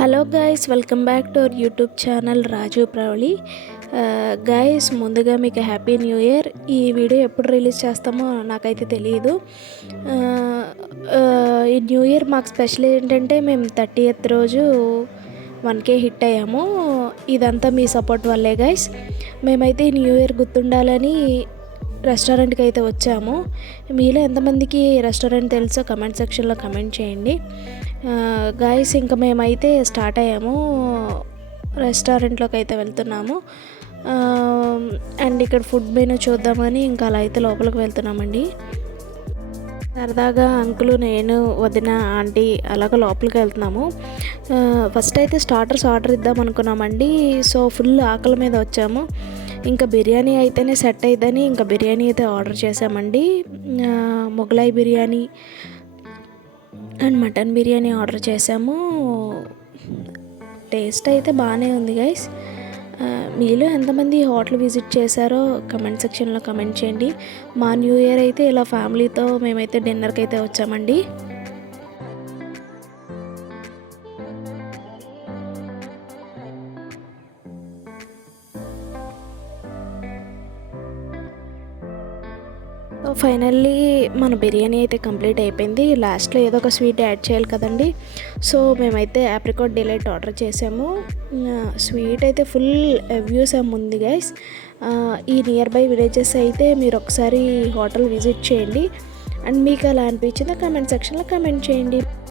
Hello guys welcome back to our YouTube channel Raju Pravali guys ముందుగా మీకు happy new year. ఈ video ఎప్పుడు release చేస్తామో నాకైతే తెలియదు ఈ న్యూ ఇయర్ మాకు స్పెషల్ ఏంటంటే మేము థర్టీ ఎత్ రోజు వన్ కే హిట్ అయ్యాము. ఇదంతా మీ సపోర్ట్ వల్లే గాయస్. మేమైతే ఈ న్యూ ఇయర్ గుర్తుండాలని రెస్టారెంట్కి అయితే వచ్చాము. మీలో ఎంతమందికి రెస్టారెంట్ తెలుసో కమెంట్ సెక్షన్లో కమెంట్ చేయండి. గాయస్ ఇంకా మేమైతే స్టార్ట్ అయ్యాము. రెస్టారెంట్లోకి అయితే వెళ్తున్నాము అండ్ ఇక్కడ ఫుడ్ మెనూ చూద్దామని ఇంకా అలా అయితే లోపలికి వెళ్తున్నామండి. సరదాగా అంకులు నేను వదిన ఆంటీ అలాగ లోపలికి వెళ్తున్నాము. ఫస్ట్ అయితే స్టార్టర్స్ ఆర్డర్ ఇద్దాం అనుకున్నామండి సో ఫుల్ ఆకలి మీద వచ్చాము. ఇంకా బిర్యానీ అయితేనే సెట్ అయిద్దని ఇంకా బిర్యానీ అయితే ఆర్డర్ చేసామండి Mughlai biryani and mutton biryani order చేసాము టేస్ట్ అయితే బాగానే ఉంది గైస్. మీలో ఎంతమంది హోటల్ విజిట్ చేశారో కమెంట్ సెక్షన్లో కమెంట్ చేయండి. మా న్యూ ఇయర్ అయితే ఇలా ఫ్యామిలీతో మేమైతే డిన్నర్కి అయితే వచ్చామండి. సో ఫైనల్లీ మన బిర్యానీ అయితే కంప్లీట్ అయిపోయింది. లాస్ట్లో ఏదో ఒక స్వీట్ యాడ్ చేయాలి కదండి. సో మేమైతే ఆప్రికాట్ డిలైట్ ఆర్డర్ చేసాము. స్వీట్ అయితే ఫుల్ వ్యూస్ ఉంది గైస్ ఈ నియర్ బై విలేజెస్ అయితే మీరు ఒకసారి హోటల్ విజిట్ చేయండి. అండ్ మీకు అలా అనిపించిందో కమెంట్ సెక్షన్లో కమెంట్ చేయండి.